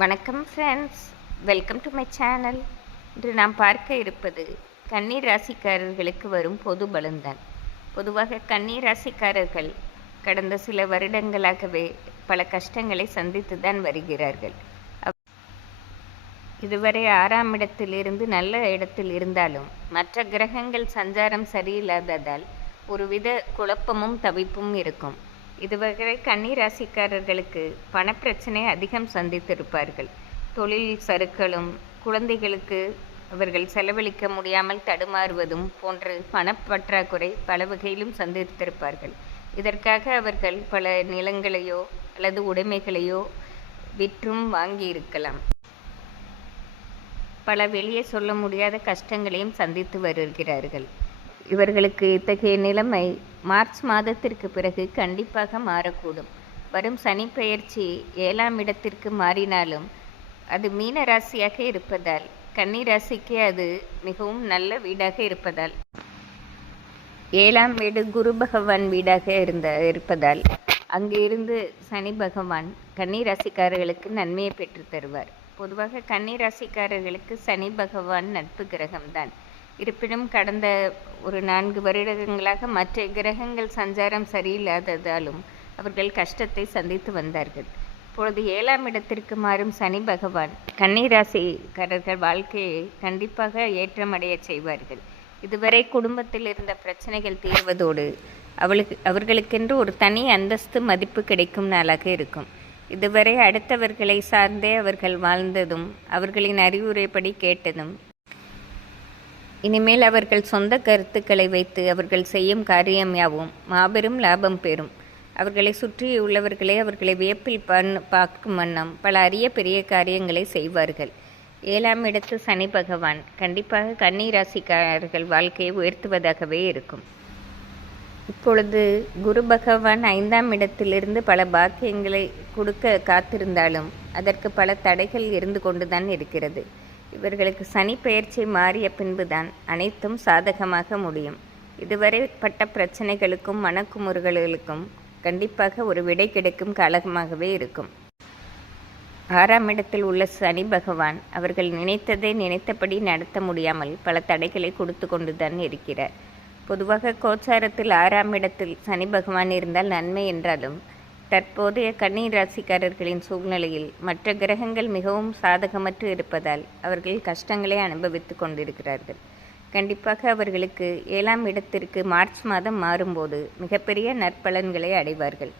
வணக்கம் friends welcome to my channel இன்று நாம் பார்க்க இருப்பது கன்னீர் ராசிக்காரர்களுக்கு வரும் பொது பலன்தான். பொதுவாக கன்னீர் ராசிக்காரர்கள் கடந்த சில வருடங்களாகவே பல கஷ்டங்களை சந்தித்து தான் வருகிறார்கள் இதுவரை ஆறாம் இடத்திலிருந்து நல்ல இடத்தில் இருந்தாலும் மற்ற கிரகங்கள் சஞ்சாரம் சரியில்லாததால் ஒருவித குழப்பமும் தவிப்பும் இருக்கும். இதுவரை கன்னி ராசிக்காரர்களுக்கு பணப்பிரச்சனை அதிகம் சந்தித்திருப்பார்கள். தொழில் சறுக்களும் குழந்தைகளுக்கு அவர்கள் செலவழிக்க முடியாமல் தடுமாறுவதும் போன்ற பணப்பற்றாக்குறை பல வகையிலும் சந்தித்திருப்பார்கள். இதற்காக அவர்கள் பல நிலங்களையோ அல்லது உடைமைகளையோ விற்றும் வாங்கியிருக்கலாம். பல வெளியே சொல்ல முடியாத கஷ்டங்களையும் சந்தித்து வருகிறார்கள். இவர்களுக்கு இத்தகைய நிலைமை மார்ச் மாதத்திற்கு பிறகு கண்டிப்பாக மாறக்கூடும். வரும் சனி பெயர்ச்சி ஏழாம் இடத்திற்கு மாறினாலும் அது மீன ராசியாக இருப்பதால் கன்னி ராசிக்கு அது மிகவும் நல்ல வீடாக இருப்பதால். ஏழாம் வீடு குரு பகவான் வீடாக இருந்த இருப்பதால் அங்கிருந்து சனி பகவான் கன்னி ராசிக்காரர்களுக்கு நன்மையை பெற்று தருவார். பொதுவாக கன்னி ராசிக்காரர்களுக்கு சனி பகவான் நட்பு கிரகம்தான். இருப்பினும் கடந்த ஒரு நான்கு வருடங்களாக மற்ற கிரகங்கள் சஞ்சாரம் சரியில்லாததாலும் அவர்கள் கஷ்டத்தை சந்தித்து வந்தார்கள். இப்பொழுது ஏழாம் இடத்திற்கு மாறும் சனி பகவான் கன்னிராசிக்காரர்கள் வாழ்க்கையை கண்டிப்பாக ஏற்றமடைய செய்வார்கள். இதுவரை குடும்பத்தில் இருந்த பிரச்சனைகள் தீர்வதோடு அவளுக்கு அவர்களுக்கென்று ஒரு தனி அந்தஸ்து மதிப்பு கிடைக்கும் நாளாக இருக்கும். இதுவரை அடுத்தவர்களை சார்ந்தே அவர்கள் வாழ்ந்ததும் அவர்களின் அறிவுரைப்படி கேட்டதும் இனிமேல் அவர்கள் சொந்த கருத்துக்களை வைத்து அவர்கள் செய்யும் காரியம் யாவும். மாபெரும் லாபம் பெறும். அவர்களை சுற்றியுள்ளவர்களே அவர்களை வியப்பில் பண் பார்க்கும் வண்ணம் பல அரிய பெரிய காரியங்களை செய்வார்கள். ஏழாம் இடத்து சனி பகவான் கண்டிப்பாக கன்னி ராசிக்காரர்கள் வாழ்க்கையை உயர்த்துவதாகவே இருக்கும். இப்பொழுது குரு பகவான் ஐந்தாம் இடத்திலிருந்து பல பாக்கியங்களை கொடுக்க காத்திருந்தாலும் அதற்கு பல தடைகள் இருந்து கொண்டுதான் இருக்கிறது. இவர்களுக்கு சனி பெயர்ச்சி மாறிய பின்புதான் அனைத்தும் சாதகமாக முடியும். இதுவரை பட்ட பிரச்சனைகளுக்கும் மனக்குமுறுகளுக்கும் கண்டிப்பாக ஒரு விடை கிடைக்கும் காலமாகவே இருக்கும். ஆறாம் இடத்தில் உள்ள சனி பகவான் அவர்கள் நினைத்ததை நினைத்தபடி நடத்த முடியாமல் பல தடைகளை கொடுத்து கொண்டுதான் இருக்கிறார். பொதுவாக கோச்சாரத்தில் ஆறாம் இடத்தில் சனி பகவான் இருந்தால் நன்மை என்றாலும் தற்போதைய கன்னி ராசிக்காரர்களின் சூழ்நிலையில் மற்ற கிரகங்கள் மிகவும் சாதகமற்று இருப்பதால் அவர்கள் கஷ்டங்களை அனுபவித்து கொண்டிருக்கிறார்கள். கண்டிப்பாக அவர்களுக்கு ஏழாம் இடத்திற்கு மார்ச் மாதம் மாறும்போது மிகப்பெரிய நற்பலன்களை அடைவார்கள்.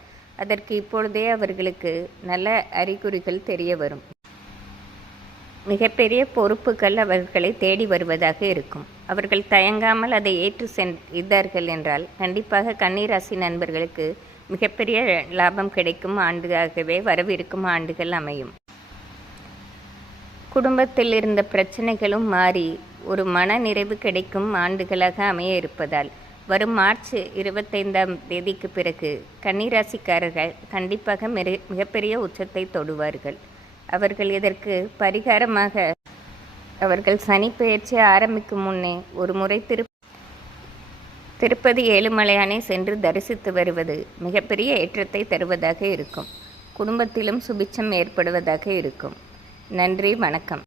அதற்கு இப்பொழுதே அவர்களுக்கு நல்ல அறிகுறிகள் தெரிய வரும். மிகப்பெரிய பொறுப்புகள் அவர்களை தேடி வருவதாக இருக்கும். அவர்கள் தயங்காமல் அதை ஏற்று சென்றார்கள் என்றால் கண்டிப்பாக கன்னிராசி நண்பர்களுக்கு மிகப்பெரிய லாபம் கிடைக்கும் ஆண்டுகளாகவே வரவிருக்கும் ஆண்டுகள் அமையும். குடும்பத்தில் இருந்த பிரச்சனைகளும் மாறி ஒரு மன நிறைவு கிடைக்கும் ஆண்டுகளாக அமைய இருப்பதால் வரும் மார்ச் இருபத்தைந்தாம் தேதிக்கு பிறகு கன்னிராசிக்காரர்கள் கண்டிப்பாக மிக மிகப்பெரிய உச்சத்தை தொடுவார்கள். அவர்கள் இதற்கு பரிகாரமாக அவர்கள் சனி பெயர்ச்சி ஆரம்பிக்கும் முன்னே ஒரு முறை திரு திருப்பதி ஏழுமலையானை சென்று தரிசித்து வருவது மிகப்பெரிய ஏற்றத்தை தருவதாக இருக்கும். குடும்பத்திலும் சுபிச்சம் ஏற்படுவதாக இருக்கும். நன்றி வணக்கம்.